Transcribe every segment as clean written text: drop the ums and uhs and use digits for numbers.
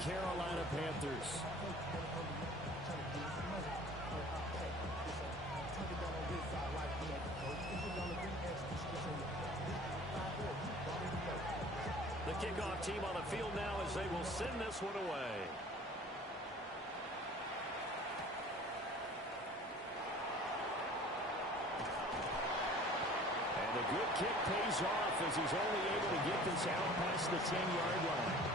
Carolina Panthers. The kickoff team on the field now as they will send this one away. And a good kick pays off as he's only able to get this out past the 10-yard line.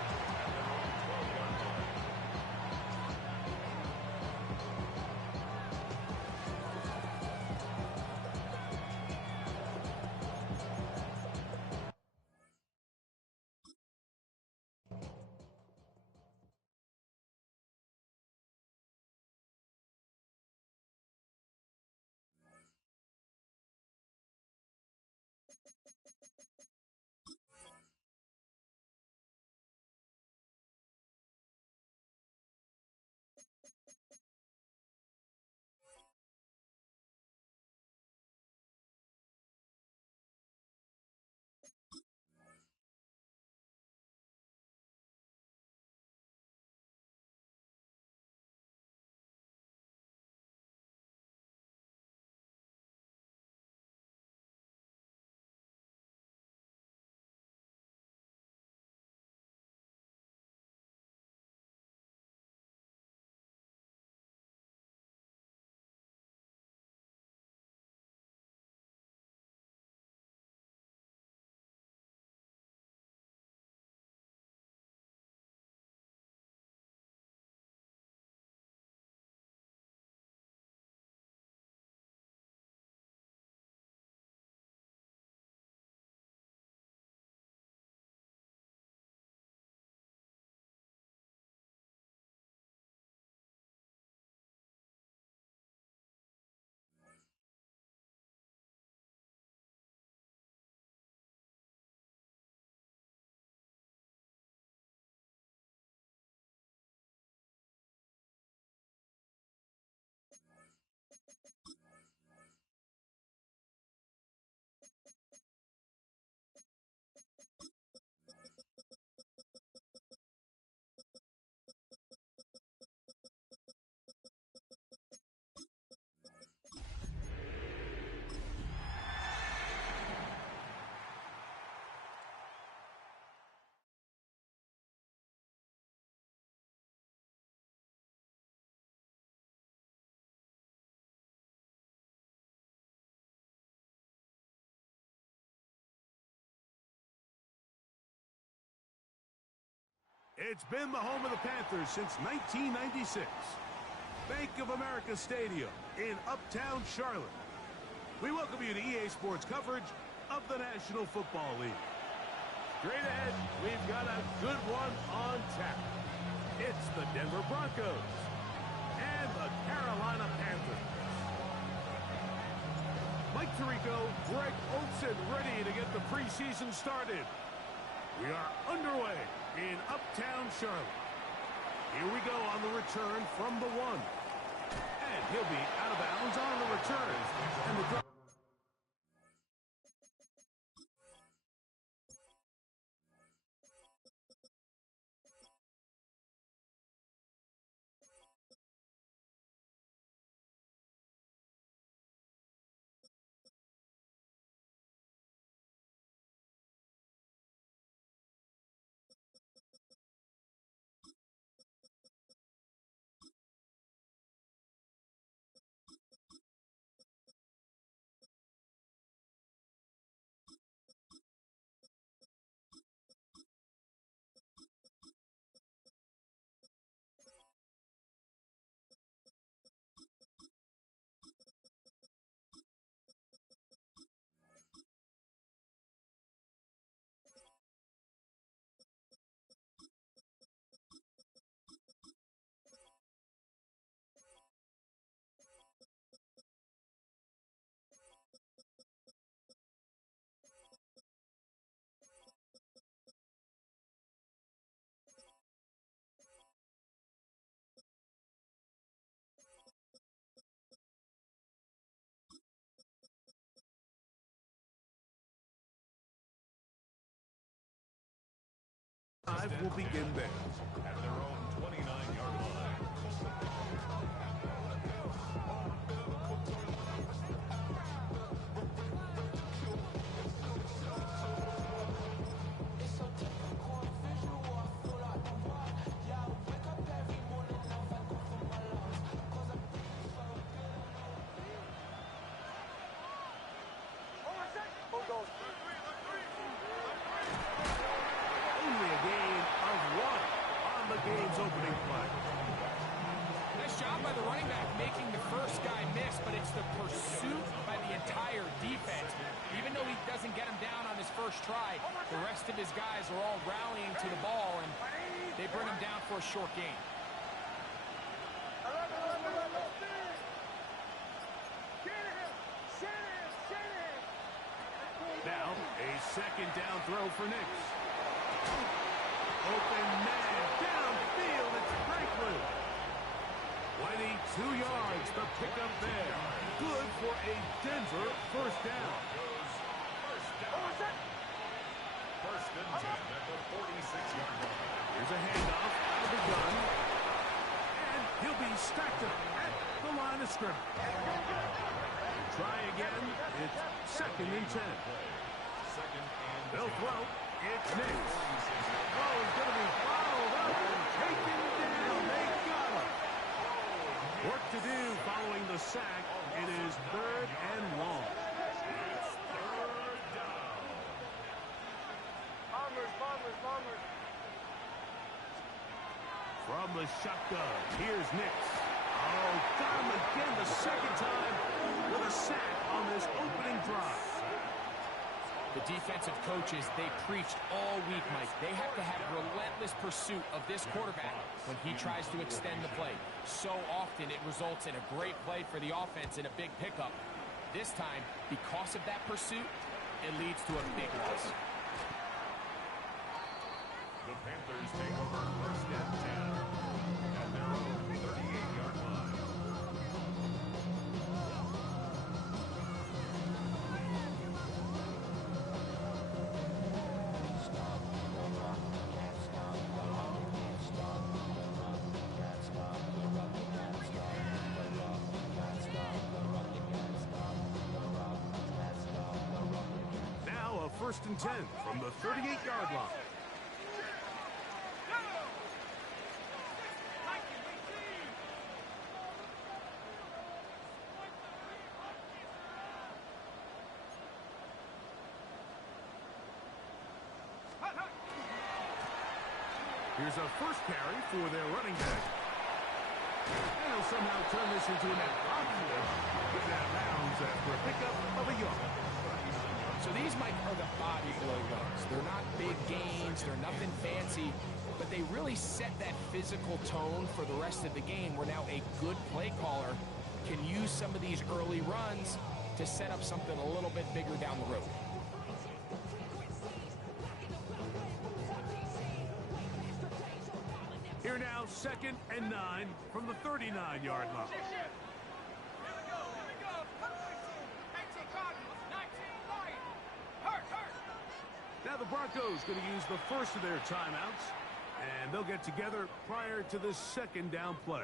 It's been the home of the Panthers since 1996. Bank of America Stadium in Uptown Charlotte. We welcome you to EA Sports coverage of the National Football League. Straight ahead, we've got a good one on tap. It's the Denver Broncos and the Carolina Panthers. Mike Tirico, Greg Olsen ready to get the preseason started. We are underway in Uptown Charlotte. Here we go on the return from the 1. And he'll be out of bounds on the return. And the will begin there. Browns' opening play. Nice job by the running back making the first guy miss, but it's the pursuit by the entire defense. Even though he doesn't get him down on his first try, the rest of his guys are all rallying to the ball, and they bring him down for a short gain. Now, a second down throw for Nix. Open man, downfield, it's Franklin. 22 yards, the pickup there. Good for a Denver first down. First and 10 at the 46-yard line. Here's a handoff out of the gun. And he'll be stacked up at the line of scrimmage. Try again. It's second and 10. They'll throw. It's Nix. Oh, he's going to be followed up and taken down. They got him. Work to do following the sack. It is third and long. Bombers. From the shotgun, here's Nix. Oh, got him again the second time with a sack on this opening drive. The defensive coaches, they preached all week, Mike. They have to have relentless pursuit of this quarterback when he tries to extend the play. So often it results in a great play for the offense and a big pickup. This time, because of that pursuit, it leads to a big loss. The Panthers take over first and 10 at their own 38-yard line. Now a first and 10 from the 38-yard line. Here's a first carry for their running back. And he'll somehow turn this into an offensive. Get out of bounds after a pickup of a yard. So these, Mike, are the body blow runs. They're not big gains. They're nothing fancy. But they really set that physical tone for the rest of the game where now a good play caller can use some of these early runs to set up something a little bit bigger down the road. Here now, second and 9 from the 39-yard line. Now the Broncos going to use the first of their timeouts, and they'll get together prior to the second down play.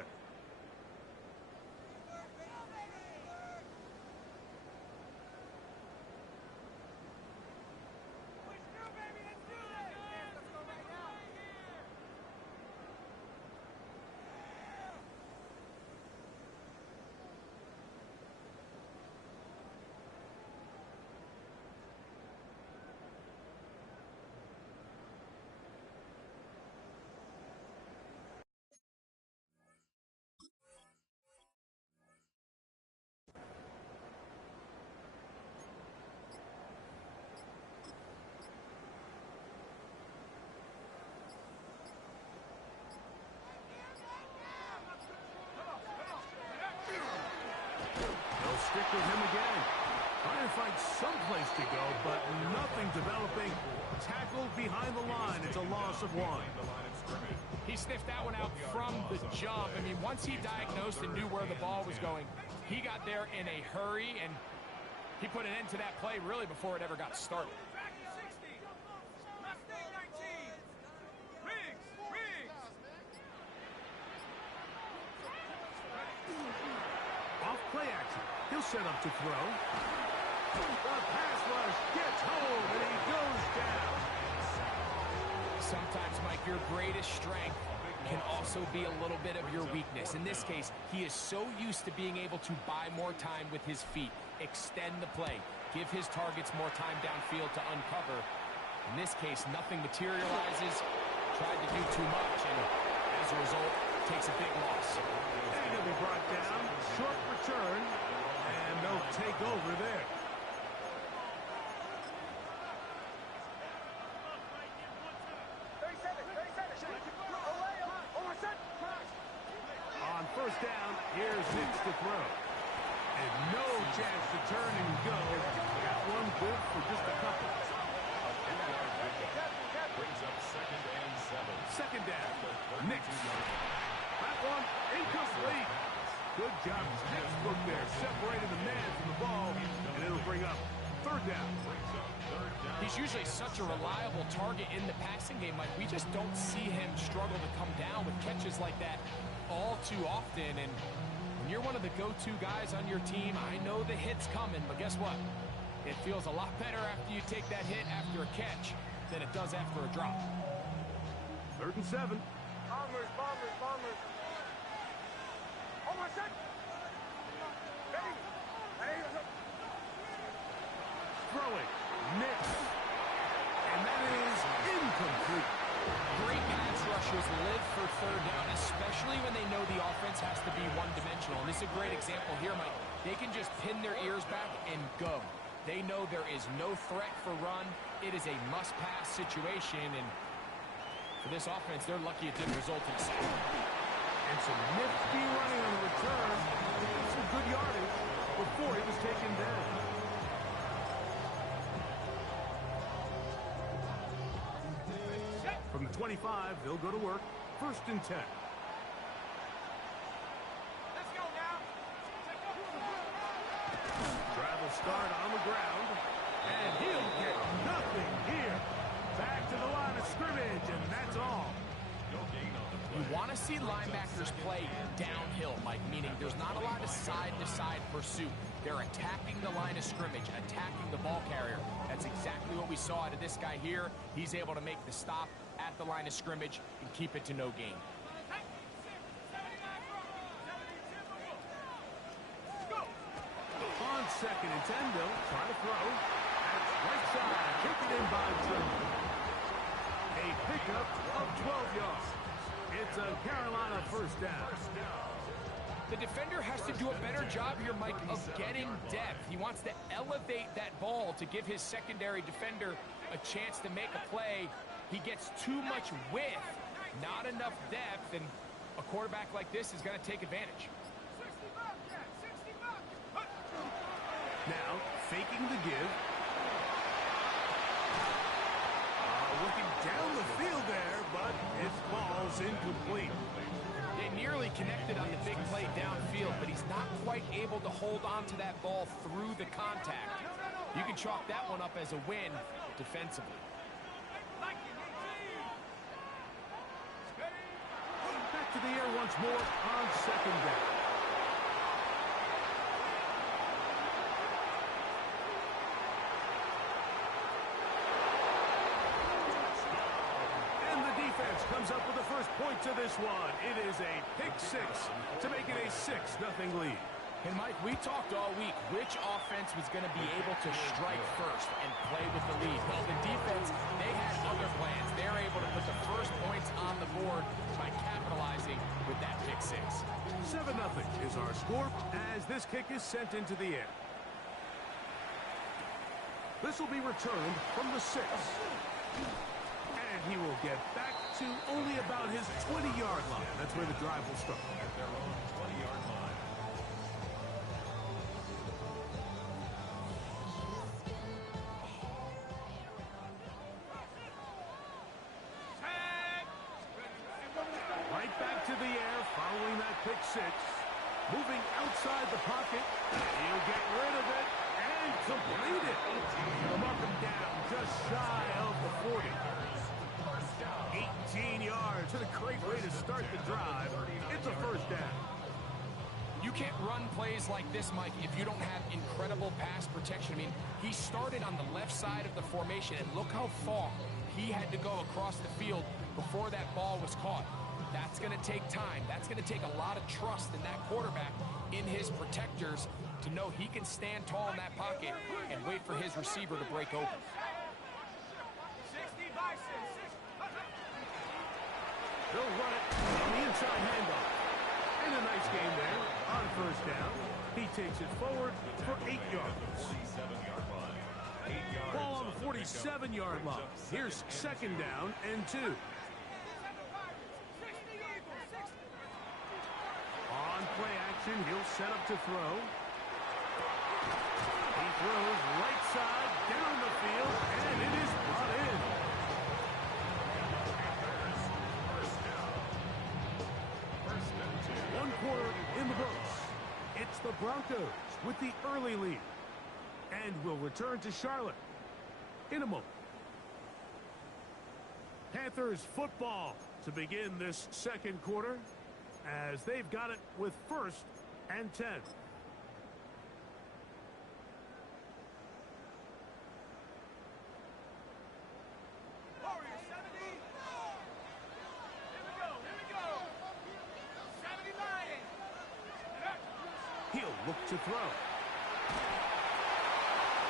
Stick with him again. Trying to find someplace to go, but nothing developing. Tackled behind the line. It's a loss of 1. He sniffed that one out from the jump. I mean, once he diagnosed and knew where the ball was going, he got there in a hurry, and he put an end to that play really before it ever got started. Off play action. He'll set up to throw. The pass rush gets home, and he goes down. Sometimes, Mike, your greatest strength can also be a little bit of your weakness. In this case, he is so used to being able to buy more time with his feet, extend the play, give his targets more time downfield to uncover. In this case, nothing materializes, tried to do too much, and as a takes a big loss. And he'll be brought down. Short return. And they'll take over there. On first down, here's Nix to throw. And no chance to turn and go. Got one good for just a couple. Brings up 2nd and 7. Second down, Nix. That one incomplete. Good job, textbook there, separating the man from the ball, and it'll bring up 3rd down. He's usually such a reliable target in the passing game, Mike. We just don't see him struggle to come down with catches like that all too often. And when you're one of the go-to guys on your team, I know the hit's coming, but guess what? It feels a lot better after you take that hit after a catch than it does after a drop. 3rd and 7. Bombers, bombers, bombers. Almost set. Ready. Ready. Throwing, Nix. And that is incomplete. Great pass rushers live for 3rd down, especially when they know the offense has to be one-dimensional. And this is a great example here, Mike. They can just pin their ears back and go. They know there is no threat for run. It is a must-pass situation, and for this offense, they're lucky it didn't result in a sack. And some nifty running on the return. Some good yardage before he was taken down. From the 25, they'll go to work. 1st and 10. Let's go now. Travel start on the ground. And he'll get nothing here. Back to the line of scrimmage, and that's all. No gain on the play. You want to see linebackers play downhill, Mike, meaning there's not a lot of side-to-side pursuit. They're attacking the line of scrimmage, attacking the ball carrier. That's exactly what we saw out of this guy here. He's able to make the stop at the line of scrimmage and keep it to no gain. On 2nd and 10, they'll try to throw. That's right side, kicked in by Trimble. A pickup of 12 yards. It's a Carolina 1st down. The defender has to do a better job here, Mike, of getting depth. He wants to elevate that ball to give his secondary defender a chance to make a play. He gets too much width, not enough depth, and a quarterback like this is going to take advantage. Now, faking the give. Looking down the field there, but his ball's incomplete. They nearly connected on the big play downfield, but he's not quite able to hold on to that ball through the contact. You can chalk that one up as a win defensively. Back to the air once more on 2nd down. Comes up with the first points of this one. It is a pick 6 to make it a 6-0 lead. And Mike, we talked all week which offense was going to be able to strike first and play with the lead. Well, the defense, they had other plans. They're able to put the first points on the board by capitalizing with that pick 6. 7-0 is our score as this kick is sent into the air. This will be returned from the 6. And he will get back to only about his 20-yard line. That's where the drive will start. At their own 20-yard line. Right back to the air following that pick 6. Moving outside the pocket. He'll get rid of it and complete it. They'll mark him down just shy of the 40. 18 yards. What a great way to start the drive. It's a 1st down. You can't run plays like this, Mike, if you don't have incredible pass protection. I mean, he started on the left side of the formation, and look how far he had to go across the field before that ball was caught. That's going to take time. That's going to take a lot of trust in that quarterback, in his protectors, to know he can stand tall in that pocket and wait for his receiver to break open. They'll run it on the inside handoff. And a nice game there on first down. He takes it forward for 8 yards. 47-yard line. 8 yards. Ball on the 47-yard line. Here's second down and 2. On play action, he'll set up to throw. He throws right side down the field, and it is brought in. First and 2. 1 quarter in the books. It's the Broncos with the early lead. And will return to Charlotte in a moment. Panthers football to begin this second quarter as they've got it with first and 10. Warriors, 70. Here we go. 70 Lions. He'll look to throw.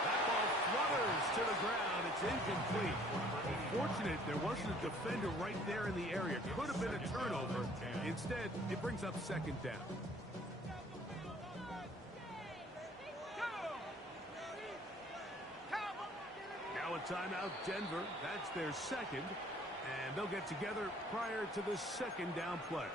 That ball flutters to the ground. It's incomplete. Fortunate there wasn't a defender right there in the area. Could have been a turnover. Instead, it brings up second down. Now a timeout, Denver. That's their second. And they'll get together prior to the second down play.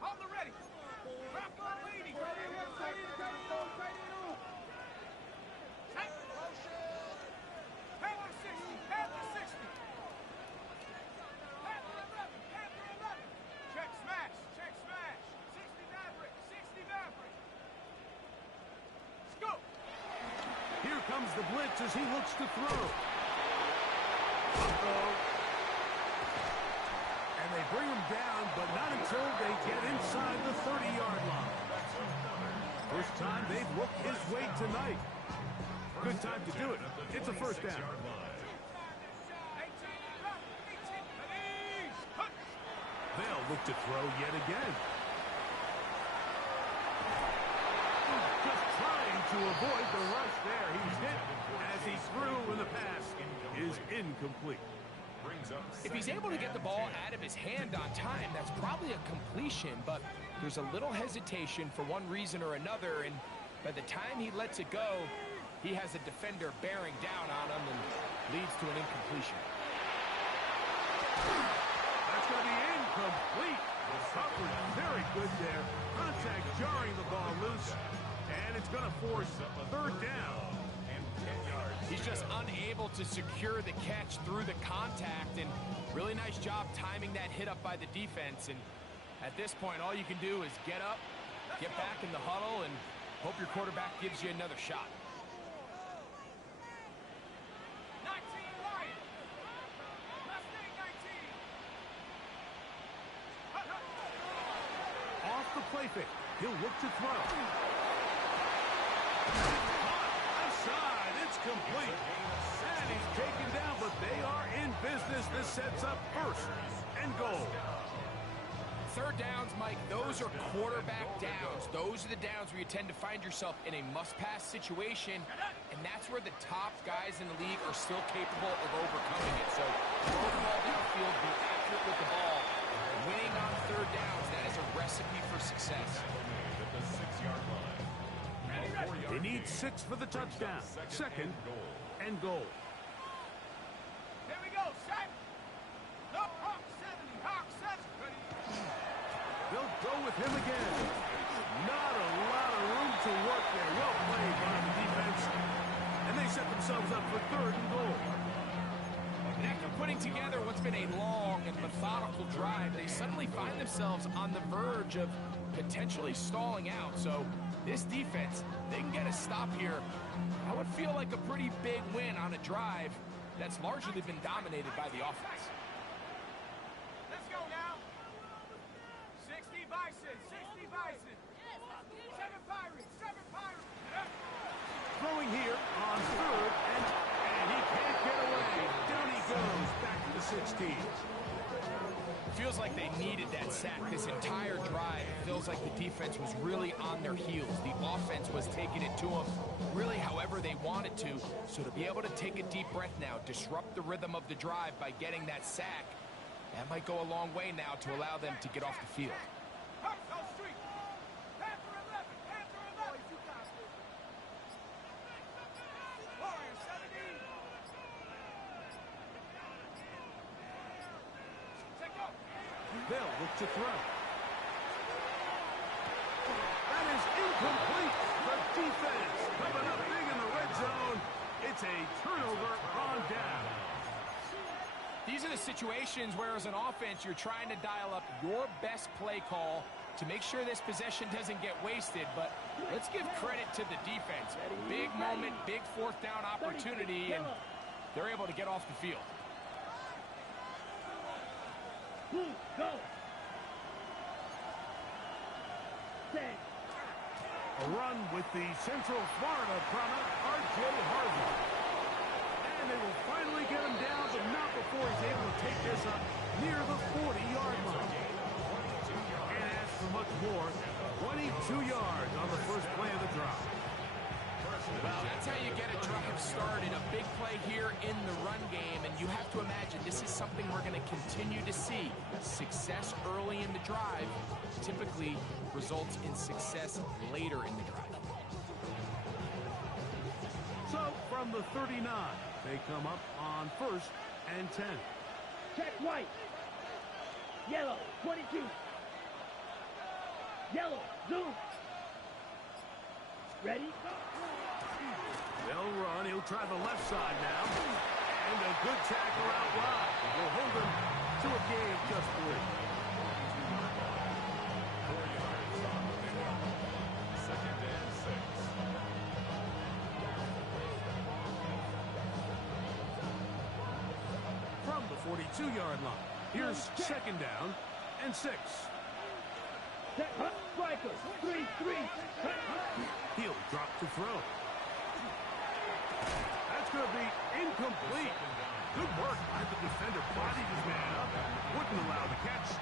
On the ready. Wrap on leading. Panther 60. Panther 60. Panther 11. Panther 11. Check smash. Check smash. 60 Maverick. 60 Maverick. Scoop. Here comes the blitz as he looks to throw. Uh-oh. And they bring him down, but not until they get inside the 30-yard line. First time they've looked his way tonight. Good time to do it. It's a first down. 18. They'll look to throw yet again. Just trying to avoid the rush there. He's hit as he threw, and the pass is incomplete. If he's able to get the ball out of his hand on time, that's probably a completion, but there's a little hesitation for one reason or another, and by the time he lets it go, he has a defender bearing down on him and leads to an incompletion. That's going to be incomplete. The coverage very good there. Contact jarring the ball loose, and it's going to force third down. He's just unable to secure the catch through the contact, and really nice job timing that hit up by the defense. And at this point, all you can do is get up, get back in the huddle, and hope your quarterback gives you another shot. 19 Lions. Mustang 19. Off the play fake. He'll look to throw. Outside, it's complete. And he's taken down, but they are in business. This sets up first and goal. Third downs, Mike, those are quarterback downs. Those are the downs where you tend to find yourself in a must-pass situation, and that's where the top guys in the league are still capable of overcoming it. So throw the ball downfield, be accurate with the ball. Winning on third downs, that is a recipe for success. They need 6 for the touchdown. Second and goal. Here we go, set. No, Hawk 70, Hawk 70. They'll go with him again. Not a lot of room to work there. Well played by the defense. And they set themselves up for third and goal. And after putting together what's been a long and methodical drive, they suddenly find themselves on the verge of potentially stalling out. So this defense, they can get a stop here. That would feel like a pretty big win on a drive that's largely been dominated by the offense. Let's go now. 60 Bison, 60 Bison. 7 Pirates, 7 Pirates. Throwing here on third, and he can't get away. Down he goes, back to the 16. feels like they needed that sack this entire drive. It feels like the defense was really on their heels. The offense was taking it to them really however they wanted to. So to be able to take a deep breath now, disrupt the rhythm of the drive by getting that sack, that might go a long way now to allow them to get off the field. They'll look to throw. That is incomplete. The defense coming up big in the red zone. It's a turnover on down. These are the situations where, as an offense, you're trying to dial up your best play call to make sure this possession doesn't get wasted. But let's give credit to the defense. Big moment, big fourth down opportunity, and they're able to get off the field. Go. A run with the Central Florida product, R.J. Harvey. And they will finally get him down, but not before he's able to take this up near the 40-yard line. Can't ask for much more. 22 yards on the first play of the drive. That's how you get a drive started. A big play here in the run game, and you have to imagine this is something we're going to continue to see. Success early in the drive typically results in success later in the drive. So from the 39, they come up on 1st and 10. Check white. Yellow, 22. Yellow, zoom. Ready? They'll run. He'll try the left side now. And a good tackle out wide. Will hold him to a gain of just 3. 4 yards on the pickup. 2nd and 6. From the 42-yard line, here's 2nd down and 6. Striker, 3-3. He'll drop to throw. That's going to be incomplete. Good work by the defender. Bodied his man up. Wouldn't allow the catch.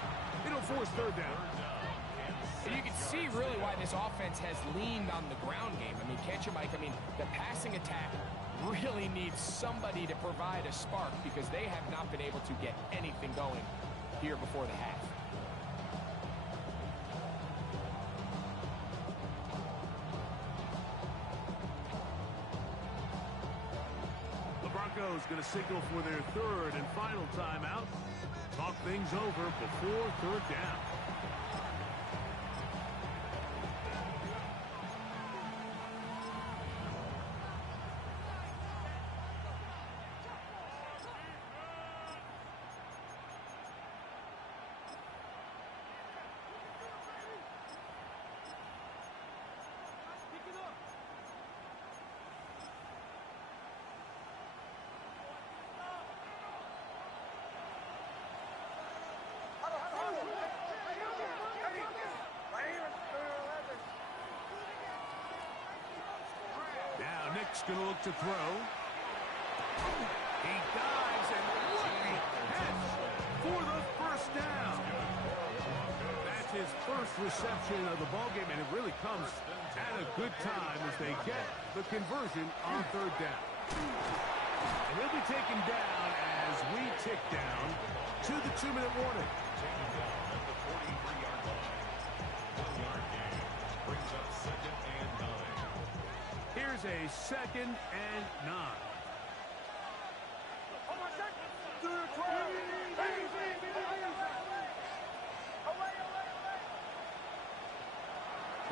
It'll force 3rd down. And you can see really why this offense has leaned on the ground game. I mean, can't you, Mike? I mean, the passing attack really needs somebody to provide a spark because they have not been able to get anything going here before the half. Going to signal for their 3rd and final timeout. Talk things over before 3rd down. Going to look to throw. He dives, and what a catch for the 1st down. That's his first reception of the ballgame, and it really comes at a good time as they get the conversion on 3rd down. And he'll be taken down as we tick down to the 2-minute warning. Taken down at the 43-yard line. 1-yard gain brings up 2nd and 9. Here's a 2nd and 9.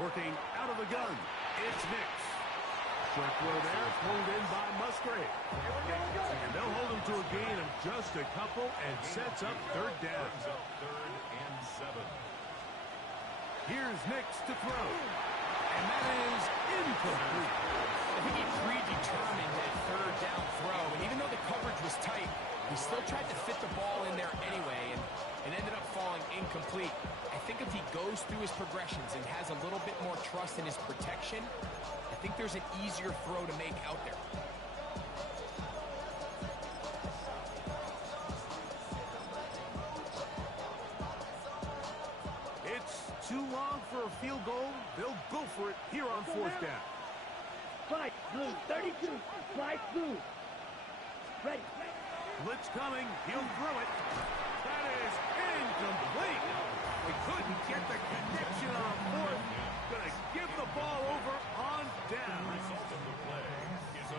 Working out of the gun, it's Nix. Short throw there, pulled in by Musgrave. And they'll hold him to a gain of just a couple and sets up 3rd down. Brings up 3rd and 7. Here's Nix to throw. And that is incomplete. I think he predetermined that 3rd down throw, and even though the coverage was tight, he still tried to fit the ball in there anyway, and it ended up falling incomplete. I think if he goes through his progressions and has a little bit more trust in his protection, I think there's an easier throw to make out there. field goal, they'll go for it here on fourth down. Fight, blue, 32, fly blue. Ready. Blitz coming, he'll throw it. That is incomplete. We couldn't get the connection on fourth. Gonna give the ball over on down.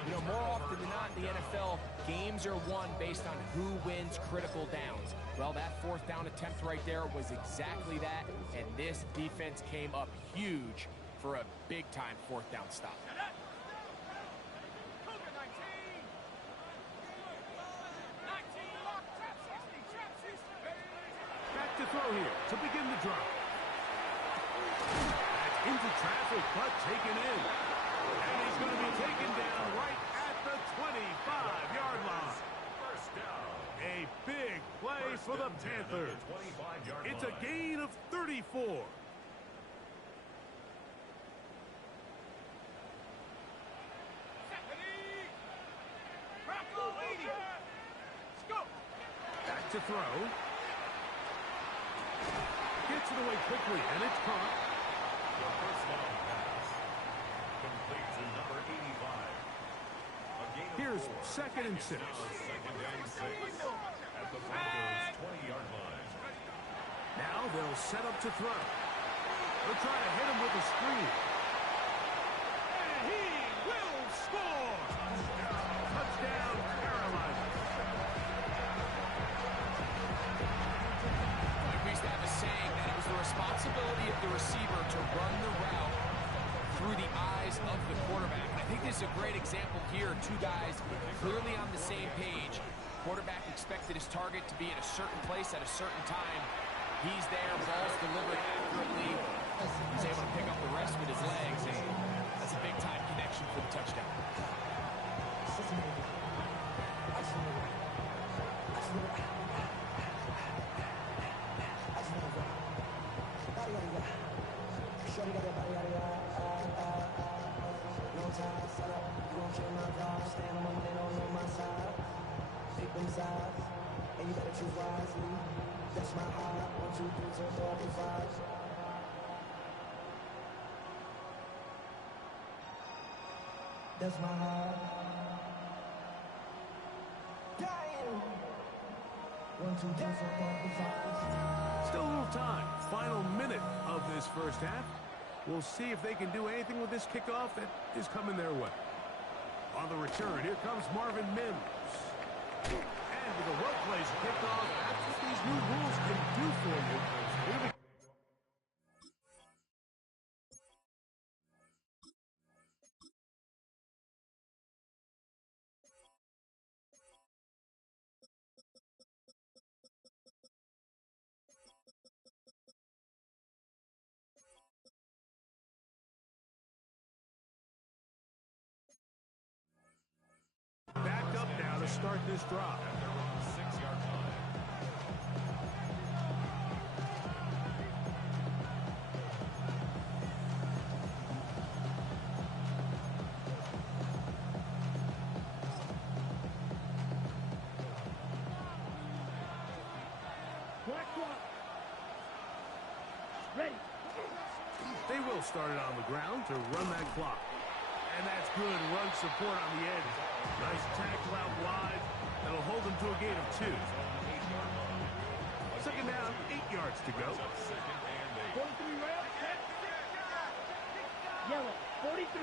You know, more often than not in the NFL, games are won based on who wins critical downs. Well, that fourth down attempt right there was exactly that, and this defense came up huge for a big-time fourth down stop. Back to throw here to begin the drive. That's into traffic, but taken in. And he's going to be taken down right at the 25-yard line. First down. A big play for the Panthers. It's a gain of 34. Back to throw. Gets it away quickly, and it's caught. The first down pass. Complete to number 85. A gain of Here's 4. second and 6. Now second and 6 at the Broncos' 20-yard line. Now they'll set up to throw. They'll try to hit him with a screen. And he will score! Touchdown, Carolina. We used to have a saying that it was the responsibility of the receiver to run the route through the eyes of the quarterback. And I think this is a great example here. Two guys clearly on the same page. Quarterback expected his target to be in a certain place at a certain time. He's there, ball's delivered accurately. He's able to pick up the rest with his legs, and that's a big-time connection for the touchdown. And you gotta choose wisely. That's my heart. 1, 2, 3, 4, 5. That's my heart. Dying. 1, 2, 3, 4, 5. Still a little time. Final minute of this first half. We'll see if they can do anything with this kickoff that is coming their way. On the return, here comes Marvin Mims. And with a well-placed kickoff, that's what these new rules can do for you. Here we back up now to start this drive. At their own 6-yard line. Ready. They will start it on the ground to run that clock. And that's good run support on the edge. Nice tackle out wide. That'll hold them to a gain of 2. Second down, 8 yards to go. Second and 8. 43 rail. Yellow, 43.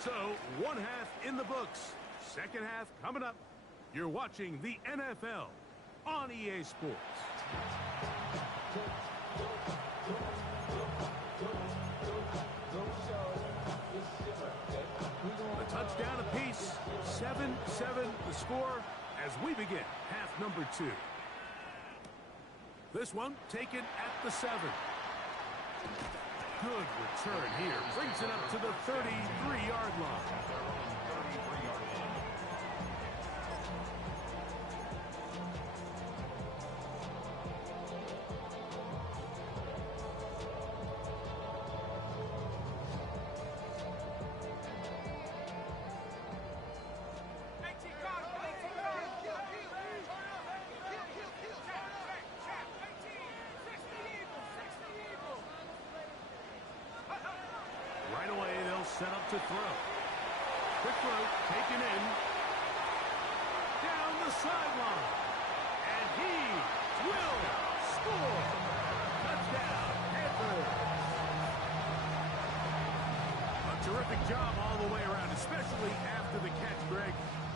So, one half in the books. Second half coming up. You're watching the NFL on EA Sports. A touchdown apiece. 7-7 the score as we begin half number 2. This one taken at the 7. Good return here. Brings it up to the 33-yard line. to throw. Quick throw, taken in. Down the sideline. And he will score. Touchdown, Panthers. A terrific job all the way around, especially after the catch, Greg,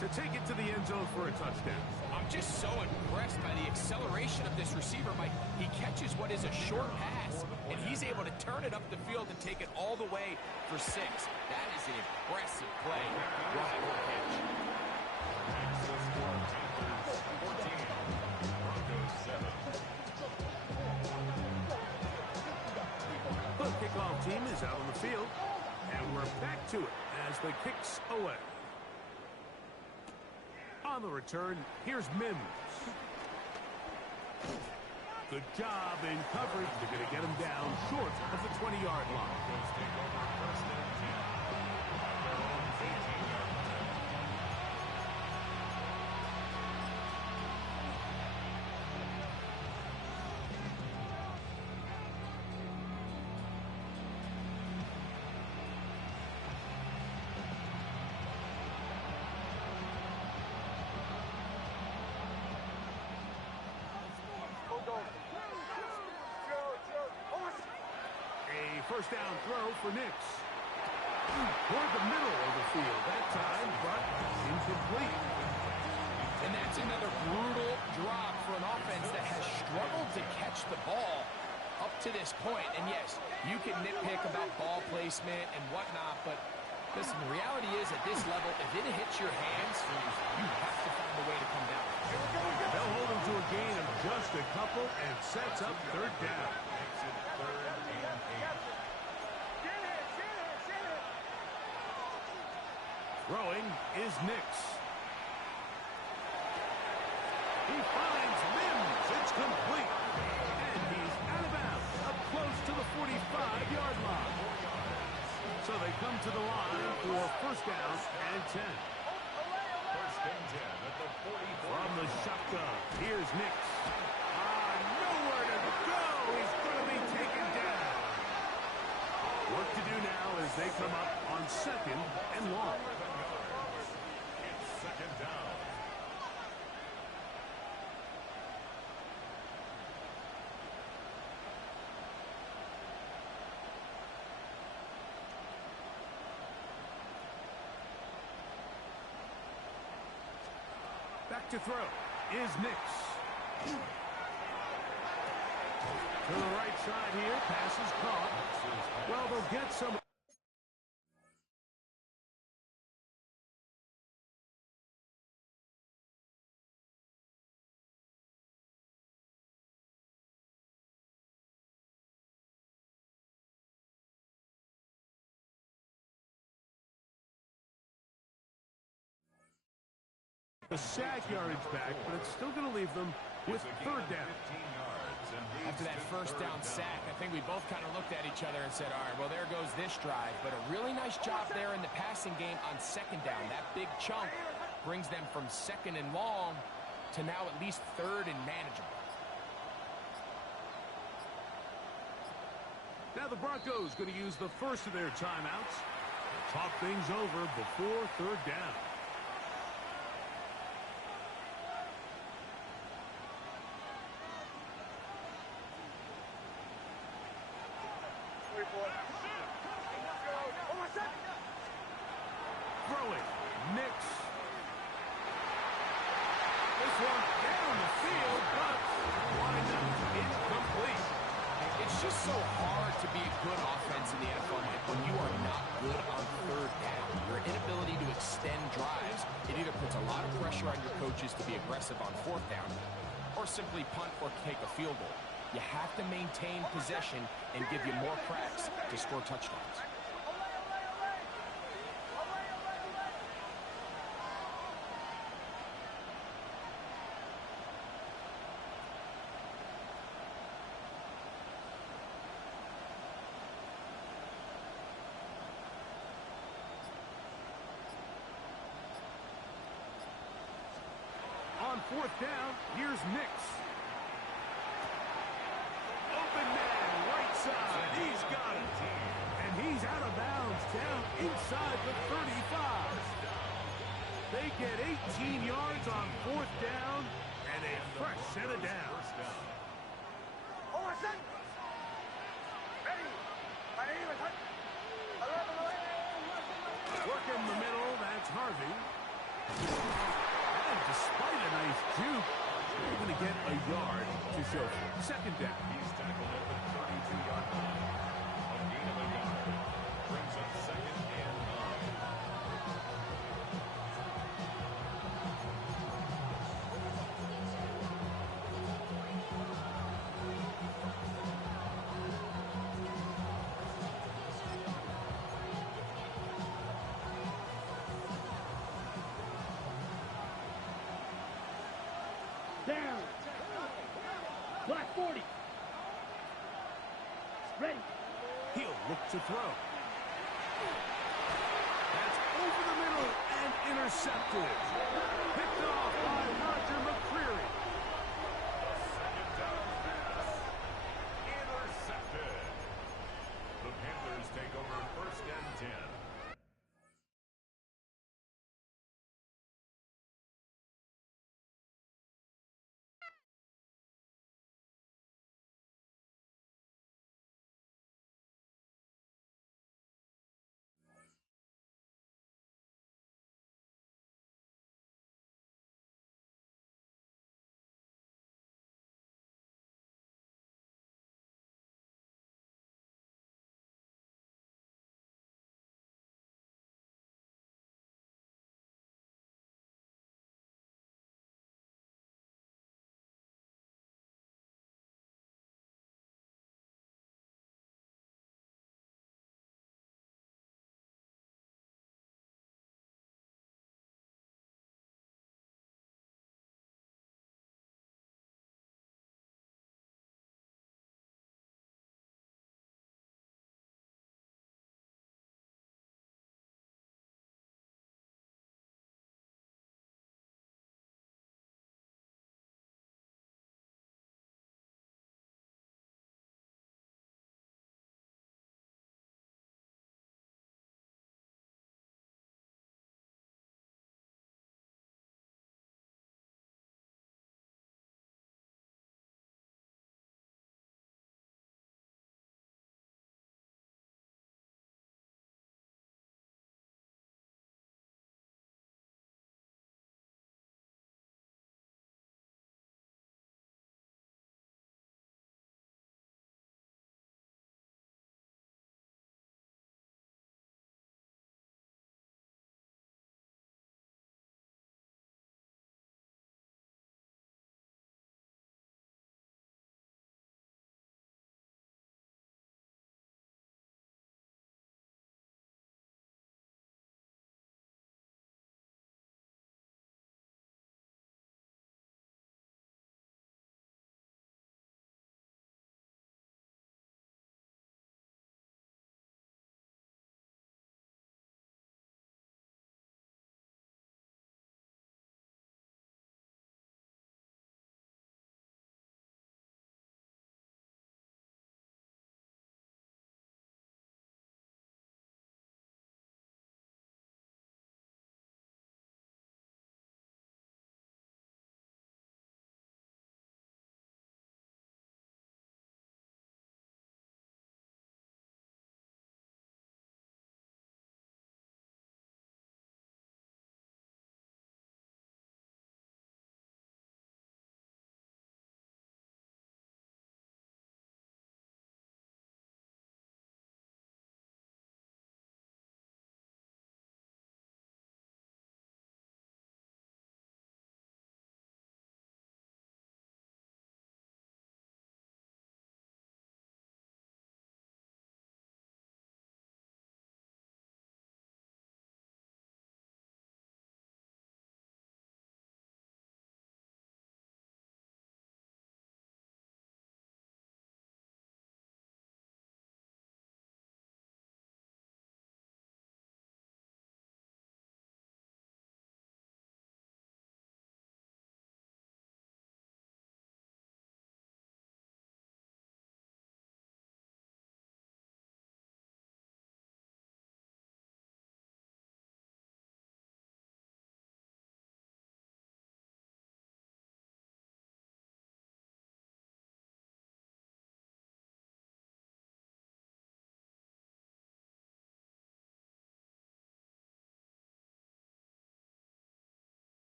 to take it to the end zone for a touchdown. I'm just so impressed by the acceleration of this receiver, Mike. He catches what is a short pass, and he's able to turn it up the field and take it all the way for 6. That is an impressive play. Reliable catch. Texas 4, Panthers 14, Broncos 7. The kickoff team is out on the field, and we're back to it as the kick's away. On the return, here's Mims. Good job in coverage. They're going to get him down short of the 20-yard line. Broncos take over first and 10 at their own 18-yard line. A first down throw for Nix. Toward the middle of the field that time, but incomplete. And that's another brutal drop for an offense that has struggled to catch the ball up to this point. And yes, you can nitpick about ball placement and whatnot, but listen, the reality is at this level, if it hits your hands, you have to find a way to come down. They'll hold him to a gain of just a couple and sets up third down. Makes it 3rd and 8. Throwing is Nix. He finds Mims. It's complete. And he's out of bounds, up close to the 45-yard line. So they come to the line for first down and 10. First and 10 at the 44. From the shotgun, here's Nix. Nowhere to go. He's going to be taken down. Work to do now as they come up on second and long. It's second down. Back to throw is Nix. To the right side here, pass is caught. Well, they'll get some. The sack yardage back, but it's still going to leave them with third down. 15 yards and After that first down sack, I think we both kind of looked at each other and said, all right, well, there goes this drive. But a really nice job there in the passing game on second down. That big chunk brings them from second and long to now at least third and manageable. Now the Broncos going to use the first of their timeouts to talk things over before third down. Throwing, Nix. This one down the field, but winds up incomplete. It's just so hard to be a good offense in the NFL, Mike, when you are not good on third down. Your inability to extend drives, it either puts a lot of pressure on your coaches to be aggressive on fourth down or simply punt or take a field goal. You have to maintain possession and give you more cracks to score touchdowns. On fourth down, here's Nix. Open man, right side. He's got it. And he's out of bounds, down inside They get 18 yards on 4th down and a fresh set of downs. First down. Working the middle, that's Harvey. And despite a nice juke, they're going to get a yard to show for it. 2nd down. He's tackled at the 32-yard line. A gain of a yard. Brings up 2nd and 9. Down. Black 40. Ready. He'll look to throw. That's over the middle and intercepted. Picked off by Roger McCreary.